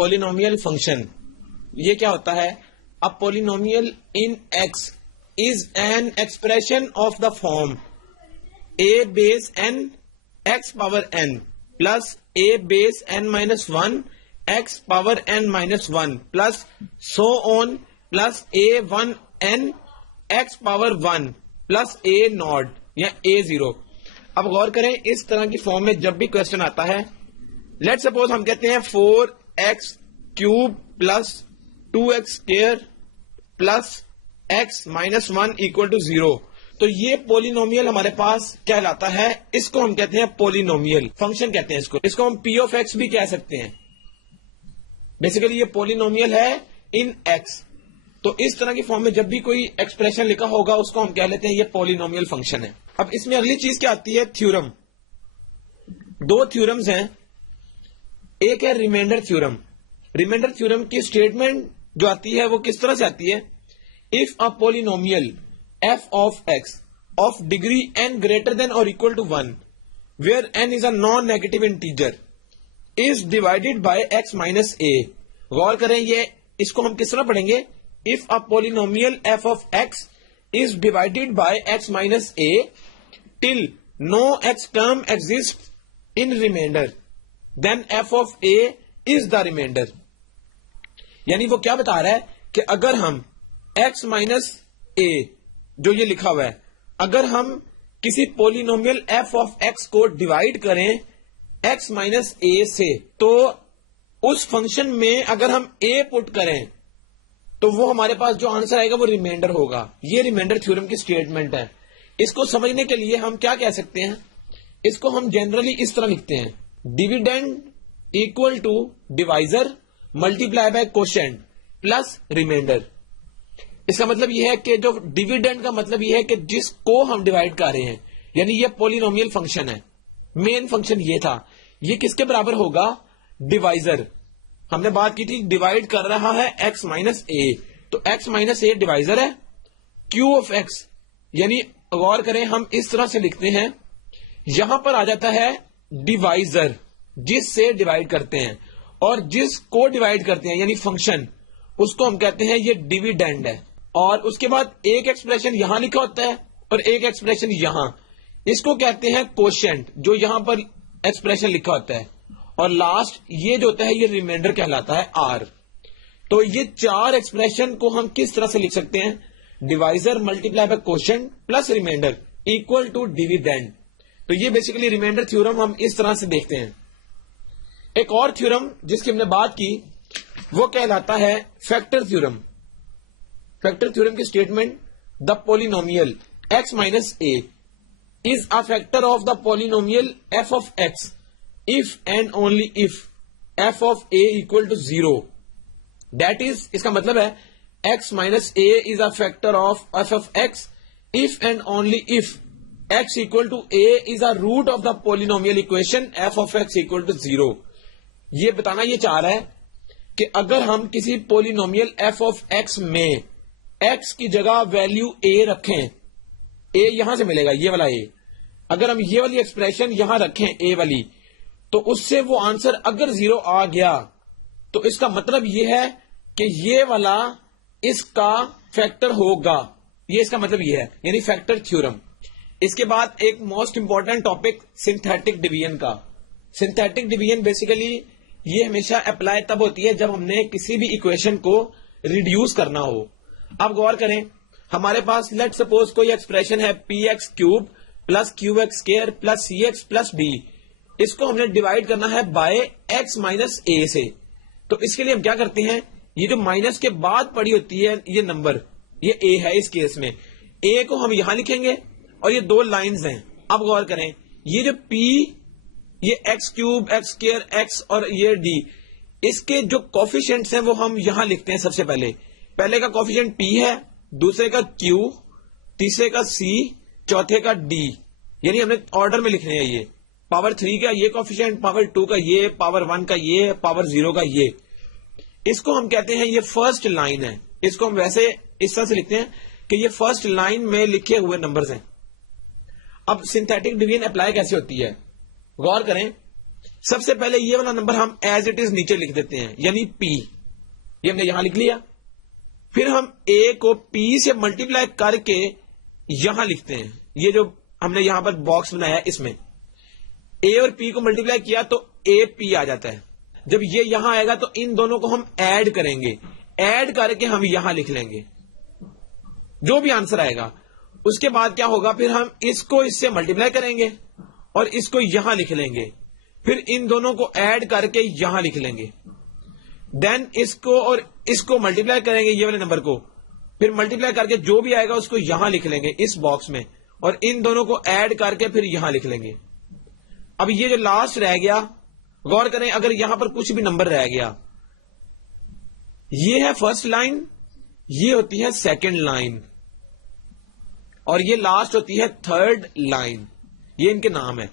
Polynomial function, ये क्या होता है? A polynomial in x is an expression of the form a base n x power n plus a base n minus 1 x power n minus 1 plus so on plus a1 n x power 1 plus a not या a0। अब गौर करें, इस तरह की form में जब भी क्वेश्चन आता है, लेट सपोज हम कहते हैं 4x cube plus 2x square plus x minus 1 equal to 0, तो ये पोलिनोमियल हमारे पास कहलाता है। इसको हम कहते हैं पोलिनोमियल फंक्शन कहते हैं। इसको हम p ऑफ x भी कह सकते हैं। बेसिकली ये पोलिनोमियल है इन x। तो इस तरह की फॉर्म में जब भी कोई एक्सप्रेशन लिखा होगा उसको हम कह लेते हैं ये पोलिनोमियल फंक्शन है। अब इसमें अगली चीज क्या आती है? थ्योरम। दो थ्योरम्स हैं, एक है रिमाइंडर थ्योरम। रिमाइंडर थ्योरम की स्टेटमेंट जो आती है वो किस तरह से आती है? If a polynomial f of x of degree n greater than or equal to 1 where n is a non-negative integer is divided by x minus a। गौर करें, ये इसको हम किस तरह पढ़ेंगे? if a polynomial f of x is divided by x minus a till no x term exists in remainder then f of a is the remainder। यानी वो क्या बता रहा है कि अगर हम x minus a जो ये लिखा हुआ है, अगर हम किसी पोलिनोमियल f ऑफ x को डिवाइड करें x माइनस a से, तो उस फंक्शन में अगर हम a पुट करें तो वो हमारे पास जो आंसर आएगा वो रिमाइंडर होगा। ये रिमाइंडर थ्योरम की स्टेटमेंट है। इसको समझने के लिए हम क्या कह सकते हैं? इसको हम जनरली इस तरह लिखते हैं, dividend equal to divisor multiply by quotient plus remainder. इसका मतलब यह है कि जो डिविडेंड का मतलब यह है कि जिसको हम डिवाइड कर रहे हैं, यानी ये पोलिनोमियल फंक्शन है। मेन फंक्शन ये था, ये किसके बराबर होगा? डिवाइजर। हमने बात की थी डिवाइड कर रहा है x माइनस ए, तो x माइनस ए डिवाइजर है q ऑफ x। यानी गौर करें, हम इस तरह से लिखते हैं, यहां पर आ जाता है डिवाइजर, जिससे डिवाइड करते हैं, और जिसको डिवाइड करते हैं यानी फंक्शन, उसको हम कहते हैं ये डिविडेंड है। और उसके बाद एक एक्सप्रेशन यहां लिखा होता है और एक एक्सप्रेशन यहां, इसको कहते हैं कोशेंट, जो यहां पर एक्सप्रेशन लिखा होता है। और लास्ट ये जो होता है ये रिमाइंडर कहलाता है आर। तो ये चार एक्सप्रेशन को हम किस तरह से लिख सकते हैं? Divisor multiply by quotient plus remainder equal to dividend. तो ये बेसिकली रिमाइंडर थ्योरम हम इस तरह से देखते हैं। एक और थ्योरम जिसकी हमने बात की वो कहलाता है फैक्टर थ्योरम। फैक्टर थ्योरम की statement, the polynomial x minus a is a factor of the polynomial f of x if and only if f of a equal to 0। That is, इसका मतलब है x minus a is a factor of f of x if and only if x equal to a is a root of the polynomial equation f of x equal to 0। ये बताना ये चाह रहा है कि अगर हम किसी पोलिनोमियल f ऑफ x में x की जगह वैल्यू a रखें, a यहां से मिलेगा, ये वाला a, अगर हम ये वाली एक्सप्रेशन यहां रखें a वाली, तो उससे वो आंसर अगर 0 आ गया तो इसका मतलब ये है कि ये वाला इसका फैक्टर होगा। ये इसका मतलब ये है, यानी फैक्टर थ्योरम। इसके बाद एक most important topic synthetic division का। सिंथेटिक डिवीजन बेसिकली ये हमेशा अप्लाई तब होती है जब हमने किसी भी इक्वेशन को रिड्यूस करना हो। अब गौर करें, हमारे पास लेट सपोज कोई एक्सप्रेशन है p x cube plus q x square plus c x plus b. इसको हमने डिवाइड करना है बाय एक्स माइनस ए से। तो इसके लिए हम क्या करते हैं, ये जो माइनस के बाद पड़ी होती है ये नंबर, ये ए है इस केस में, ए को हम यहां लिखेंगे और ये दो लाइंस हैं। अब गौर करें, ये जो पी, ये x cube x square x और ये डी, इसके जो कॉफिशिएंट्स हैं वो हम यहां लिखते हैं। सबसे पहले का कॉफिशिएंट पी है, दूसरे का क्यू, तीसरे का सी, चौथे का डी, यानी हमने ऑर्डर में लिखने हैं। ये पावर 3 का ये कॉफिशिएंट, पावर 2 का ये, पावर 1 का ये, पावर 0 का ये। इसको हम कहते हैं ये फर्स्ट लाइन है। इसको हम वैसे इस तरह से लिखते हैं कि ये फर्स्ट लाइन में लिखे हुए नंबर्स हैं। अब सिंथेटिक डिवीजन अप्लाई कैसे होती है, गौर करें। सबसे पहले ये वाला नंबर हम एज इट इज नीचे लिख देते हैं, यानी p, ये हमने यहां लिख लिया। फिर हम a को p से मल्टीप्लाई करके यहां लिखते हैं, ये जो हमने यहां पर बॉक्स बनाया है इसमें a और p को मल्टीप्लाई किया तो AP आ जाता है। जब ये यहां आएगा तो इन दोनों को हम ऐड करेंगे, ऐड करके हम यहां लिख लेंगे जो भी आंसर आएगा। उसके बाद क्या होगा, फिर हम इसको इससे मल्टीप्लाई करेंगे और इसको यहां लिख लेंगे, फिर इन दोनों को ऐड करके यहां लिख लेंगे। देन इसको और इसको मल्टीप्लाई करेंगे, ये वाले नंबर को, फिर मल्टीप्लाई करके जो भी आएगा उसको यहां लिख लेंगे इस बॉक्स में, और इन दोनों को ऐड करके फिर यहां लिख लेंगे। अब ये जो लास्ट रह गया, गौर करें, अगर यहां पर कुछ भी नंबर रह गया, ये है फर्स्ट लाइन, ये होती है सेकंड लाइन, और ये लास्ट होती है थर्ड लाइन। ये इनके नाम है।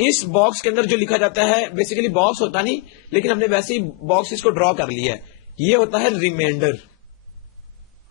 इस बॉक्स के अंदर जो लिखा जाता है, बेसिकली बॉक्स होता नहीं, लेकिन हमने वैसे ही बॉक्स इसको ड्रॉ कर लिया है। ये होता है रिमाइंडर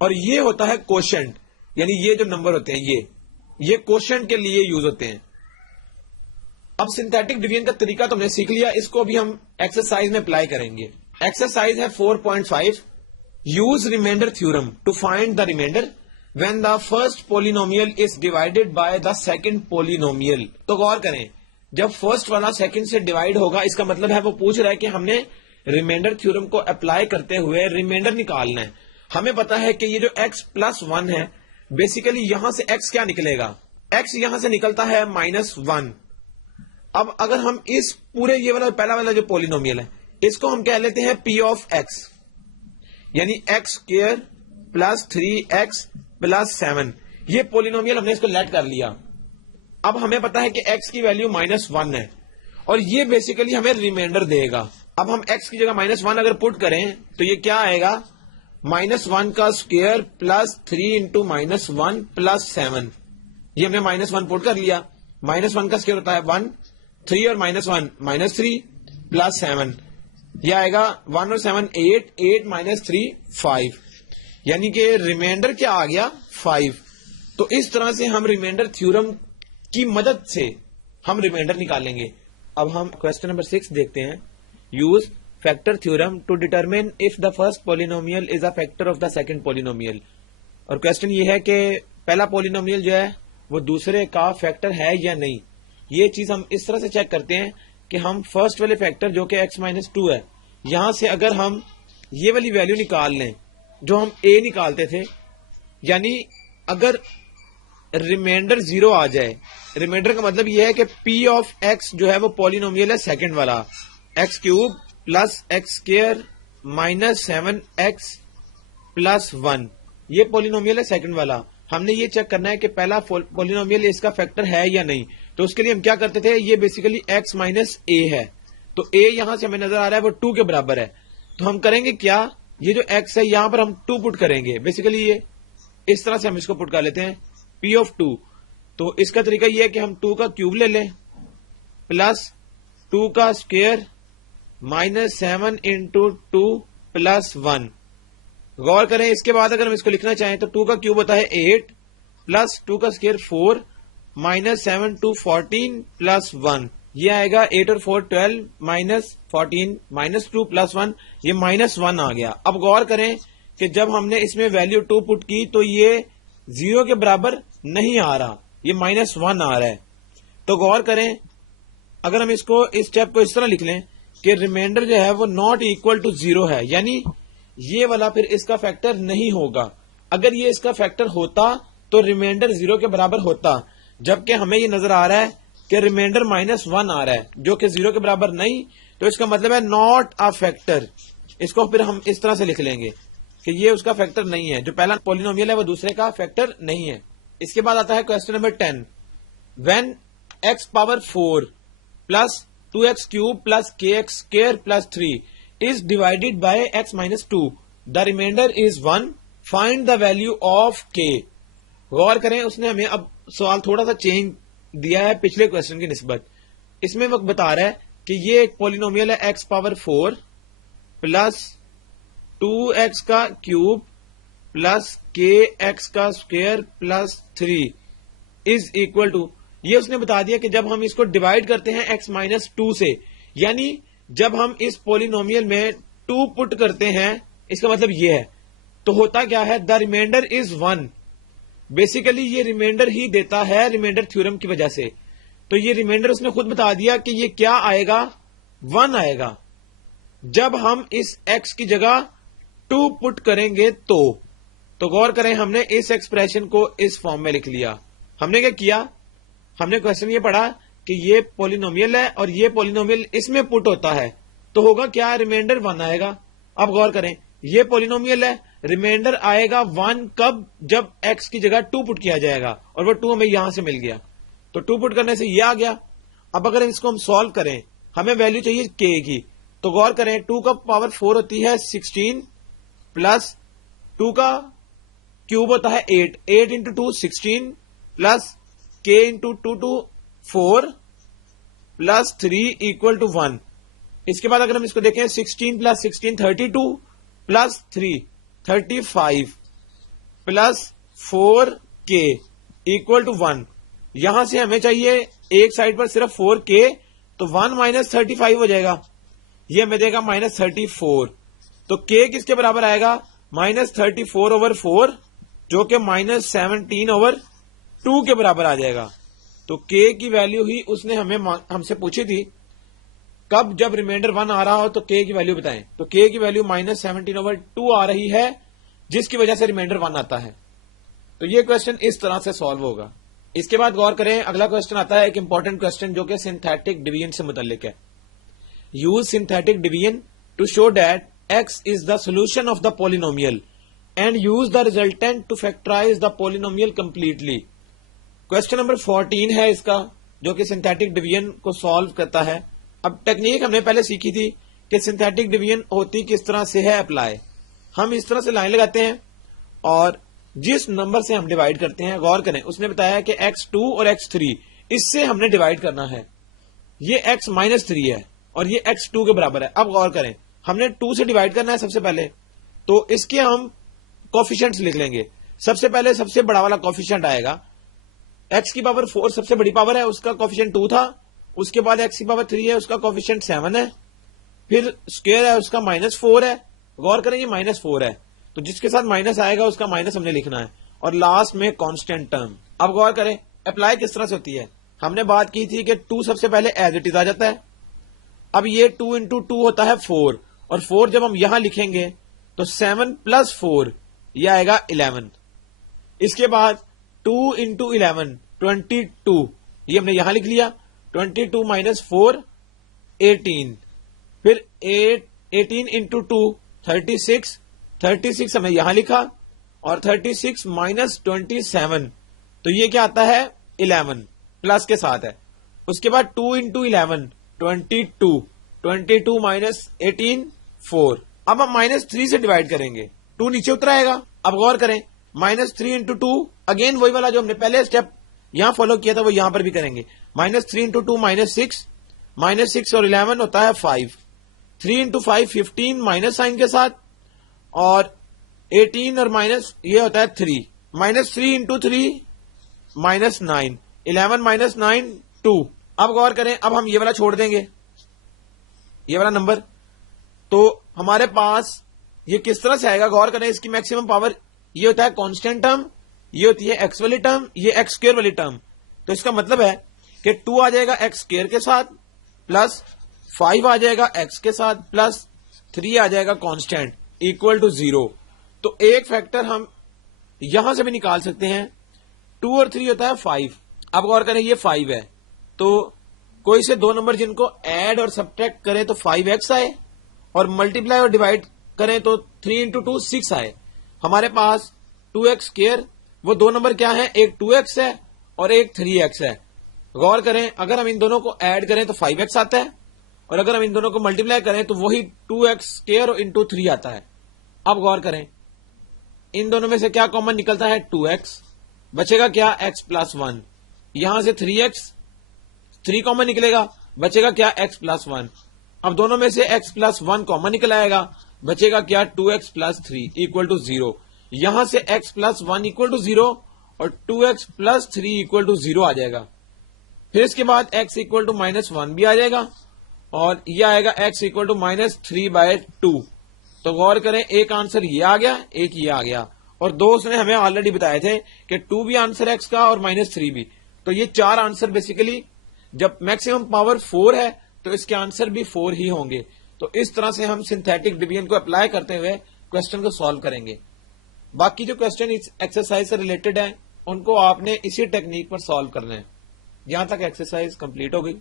और ये होता है कोशेंट, यानी ये जो नंबर होते हैं ये कोशेंट के लिए यूज होते हैं। अब सिंथेटिक डिवीजन का तरीका तो हमने सीख लिया, इसको भी हम एक्सरसाइज में अप्लाई करेंगे। एक्सरसाइज है 4.5, use remainder theorem to find the remainder when the first polynomial is divided by the second polynomial. तो गौर करें, जब फर्स्ट वाला सेकंड से डिवाइड होगा, इसका मतलब है वो पूछ रहा है कि हमने रिमाइंडर थ्योरम को अप्लाई करते हुए रिमाइंडर निकालना है। हमें पता है कि ये जो x+1 है, बेसिकली यहां से x क्या निकलेगा, x यहां से निकलता है -1। अब अगर हम इस पूरे ये वाला पहला वाला जो पोलिनोमियल है, इसको हम कह लेते हैं p ऑफ x, यानी x² + 3x + 7। ये पोलिनोमियल हमने इसको लेट कर लिया। अब हमें पता है कि x की वैल्यू -1 है और ये बेसिकली हमें रिमाइंडर देगा। अब हम x की जगह -1 अगर पुट करें तो ये क्या आएगा, -1 का स्क्वायर + 3 × -1 + 7। ये हमने -1 पुट कर लिया। -1 का स्क्वायर होता है 1, 3 और -1 -3 + 7। ये आएगा 1 और 7 8, 8 - 3 5, यानी कि रिमाइंडर क्या आ गया 5। तो इस तरह से हम रिमाइंडर थ्योरम की मदद से हम रिमाइंडर निकालेंगे। अब हम क्वेश्चन नंबर 6 देखते हैं। Use factor theorem to determine if the first polynomial is a factor of the second polynomial. और क्वेश्चन ये है कि पहला पोलिनोमियल जो है वो दूसरे का फैक्टर है या नहीं। ये चीज हम इस तरह से चेक करते हैं कि हम फर्स्ट वाले फैक्टर जो कि x-2 है, यहां से अगर हम ये वाली वैल्यू निकाल लें जो हम a निकालते थे, यानी अगर रिमाइंडर 0 आ जाए, रिमाइंडर का मतलब यह है कि p ऑफ x जो है वो पॉलिनोमियल है सेकंड वाला, x³ + x² - 7x + 1। ये पॉलिनोमियल है सेकंड वाला। हमने ये चेक करना है कि पहला पॉलिनोमियल इसका फैक्टर है या नहीं। तो उसके लिए हम क्या करते थे, ये बेसिकली x - a है, तो a यहां से हमें नजर आ रहा है वो 2 के बराबर है। तो हम करेंगे क्या, ये जो x है यहां पर हम 2 पुट करेंगे। बेसिकली ये इस तरह से हम इसको पुट कर लेते हैं, p ऑफ 2। तो इसका तरीका ये है कि हम 2 का क्यूब ले लें प्लस 2 का स्क्वायर -7 × 2 + 1। गौर करें, इसके बाद अगर हम इसको लिखना चाहें तो 2 का क्यूब होता है 8 प्लस 2 का स्क्वायर 4 -7 × 14 + 1। ये आएगा 8 और 4 12 -14 -2 + 1, ये -1 आ गया। अब गौर करें कि जब हमने इसमें वैल्यू 2 पुट की तो ये 0 के बराबर नहीं आ रहा, ये -1 आ रहा है। तो गौर करें, अगर हम इसको इस स्टेप को इस तरह लिख लें कि रिमाइंडर जो है वो नॉट इक्वल टू 0 है, यानी ये वाला फिर इसका फैक्टर नहीं होगा। अगर ये इसका फैक्टर होता तो रिमाइंडर 0 के बराबर होता, जबकि हमें ये नजर आ रहा है कि रिमाइंडर -1 आ रहा है जो कि 0 के बराबर नहीं, तो इसका मतलब है नॉट अ फैक्टर। इसको फिर हम इस तरह से लिख लेंगे कि ये उसका फैक्टर नहीं है, जो पहला पॉलिनोमियल है वो दूसरे का फैक्टर नहीं है। इसके बाद आता है question number 10। When x⁴ + 2x³ + kx² + 3 is divided by x-2, the remainder is 1, find the value of k। गौर करें, उसने हमें अब सवाल थोड़ा सा चेंज दिया है पिछले क्वेश्चन की निस्बत। इसमें वक्त बता रहा है कि ये एक पॉलिनोमियल है x⁴ + 2x³ + kx² + 3 is equal to, ये उसने बता दिया कि जब हम इसको डिवाइड करते हैं x-2 से, यानी जब हम इस पॉलिनोमियल में 2 पुट करते हैं, इसका मतलब ये है, तो होता क्या है, द रिमाइंडर इज 1। बेसिकली ये रिमाइंडर ही देता है रिमाइंडर थ्योरम की वजह से। तो ये रिमाइंडर उसने खुद बता दिया कि ये क्या आएगा, 1 आएगा जब हम इस x की जगह 2 पुट करेंगे। तो गौर करें, हमने इस एक्सप्रेशन को इस फॉर्म में लिख लिया। हमने क्या किया, हमने क्वेश्चन ये पढ़ा कि ये पॉलिनोमियल है और ये पॉलिनोमियल इसमें पुट होता है, तो होगा क्या, रिमाइंडर 1 आएगा। अब गौर करें, ये पॉलिनोमियल है, रिमाइंडर आएगा 1 कब, जब x की जगह 2 पुट किया जाएगा, और वो 2 हमें यहां से मिल गया, तो 2 पुट करने से ये आ गया। अब अगर इसको हम सॉल्व करें, हमें वैल्यू चाहिए k की, तो गौर करें 2 का पावर 4 होती है 16 प्लस 2 का क्यूब होता है 8 into 2 16 plus k into 2 4 plus 3 equal to 1। इसके बाद अगर हम इसको देखें 16 plus 16 32 plus 3 35 plus 4k equal to 1। यहां से हमें चाहिए एक साइड पर सिर्फ 4k, तो 1 माइनस 35 हो जाएगा, ये हमें देगा माइनस 34। तो k किसके बराबर आएगा, माइनस 34 ओवर 4, जो कि माइनस 17 ओवर 2 के बराबर आ जाएगा। तो k की वैल्यू ही उसने हमसे पूछी थी, कब जब रिमाइंडर 1 आ रहा हो तो k की वैल्यू बताएं। तो k की वैल्यू माइनस 17 ओवर 2 आ रही है, जिसकी वजह से रिमाइंडर 1 आता है। तो ये क्वेश्चन इस तरह से सॉल्व होगा। इसके बाद गौर करें, अगला क्वेश्चन आता है, एक इंपॉर्टेंट क्वेश्चन जो कि सिंथेटिक डिवीजन से मुताल्लिक है। Use synthetic division to show that x is the solution of the polynomial and use the resultant to factorise the polynomial completely. Question number 14 है इसका, जो कि सिंथेटिक डिवीजन को सॉल्व करता है। अब टेक्निक हमने पहले सीखी थी कि सिंथेटिक डिवीजन होती किस तरह से है अप्लाई। हम इस तरह से लाइन लगाते हैं और जिस नंबर से हम डिवाइड करते हैं, गौर करें उसने बताया कि x2 और x3 इससे हमने डिवाइड करना है। ये x माइनस 3 है और ये x2 के बराबर है। अब गौर करें, हमने 2 से डिवाइड करना है सबसे पहले, तो इसके हम कोफिशिएंट्स लिख लेंगे। सबसे पहले सबसे बड़ा वाला कोफिशिएंट आएगा, x की पावर 4 सबसे बड़ी पावर है, उसका कोफिशिएंट 2 था। उसके बाद x की पावर 3 है, उसका कोफिशिएंट 7 है। फिर स्क्वायर है, उसका -4 है। गौर करें ये -4 है, तो जिसके साथ माइनस आएगा उसका माइनस हमने लिखना है, और लास्ट में कांस्टेंट टर्म। अब गौर करें अप्लाई किस तरह से होती है। हमने बात की थी कि 2 सबसे पहले एज इट इज आ जाता है। अब ये 2 इंटू 2 होता है 4, और 4 जब हम यहां लिखेंगे तो 7 प्लस 4 यह आएगा 11। इसके बाद 2 इंटू 11 22, ये हमने यहां लिख लिया। 22 माइनस 4 18, फिर 18 इंटू 2 36 हमने यहां लिखा, और 36 माइनस 27, तो ये क्या आता है 11 प्लस के साथ है। उसके बाद 2 इंटू 11 22 माइनस 18 4। अब हम -3 से डिवाइड करेंगे, 2 नीचे उतर आएगा। अब गौर करें -3 इंटू 2, अगेन वही वाला जो हमने पहले स्टेप यहां फॉलो किया था वो यहां पर भी करेंगे। -3 इंटू 2 -6 और 11 होता है 5। 3 इंटू 5 15 माइनस साइन के साथ, और 18 और माइनस ये होता है 3। -3 इंटू 3 -9, 11 माइनस 9 2। अब गौर करें, अब हम ये वाला छोड़ देंगे, ये वाला नंबर, तो हमारे पास ये किस तरह से आएगा। गौर करें, इसकी मैक्सिमम पावर ये होता है कांस्टेंट टर्म, ये होती है x वाली टर्म, ये x स्क्वायर वाली टर्म। तो इसका मतलब है कि 2 आ जाएगा x स्क्वायर के साथ, प्लस 5 आ जाएगा x के साथ, प्लस 3 आ जाएगा कांस्टेंट इक्वल टू 0। तो एक फैक्टर हम यहां से भी निकाल सकते हैं, 2 और 3 होता है 5। अब गौर करें ये 5 है, तो कोई से 2 नंबर जिनको ऐड और सब्ट्रैक्ट करें तो 5x आए, और मल्टीप्लाई और डिवाइड करें तो 3 इंटू 2 6 आए। हमारे पास 2x स्क्वायर, वो 2 नंबर क्या है, एक 2x है और एक 3x है। गौर करें, अगर हम इन दोनों को ऐड करें तो 5x आता है, और अगर हम इन दोनों को मल्टीप्लाई करें तो वही 2x स्क्वायर इंटू 3 आता है। अब गौर करें, इन दोनों में से क्या कॉमन निकलता है, 2x, बचेगा क्या, x प्लस 1। यहां से 3 कॉमन निकलेगा, बचेगा क्या, x प्लस 1। अब दोनों में से x प्लस 1 कॉमन निकल आएगा, बचेगा क्या, 2x प्लस 3 इक्वल टू 0। यहां से x प्लस 1 इक्वल टू 0 और 2x प्लस 3 इक्वल टू 0 आ जाएगा। फिर इसके बाद x इक्वल टू -1 भी आ जाएगा, और ये आएगा x इक्वल टू -3/2। तो गौर करें, एक आंसर ये आ गया, एक ये आ गया, और दो उसने हमें ऑलरेडी बताए थे कि 2 भी आंसर x का और -3 भी। तो ये 4 आंसर बेसिकली, जब मैक्सिमम पावर 4 है तो इसके आंसर भी 4 ही होंगे। तो इस तरह से हम सिंथेटिक डिवीजन को अप्लाई करते हुए क्वेश्चन को सॉल्व करेंगे। बाकी जो क्वेश्चन इस एक्सरसाइज से रिलेटेड है उनको आपने इसी टेक्निक पर सॉल्व करना है। यहां तक एक्सरसाइज कंप्लीट हो गई।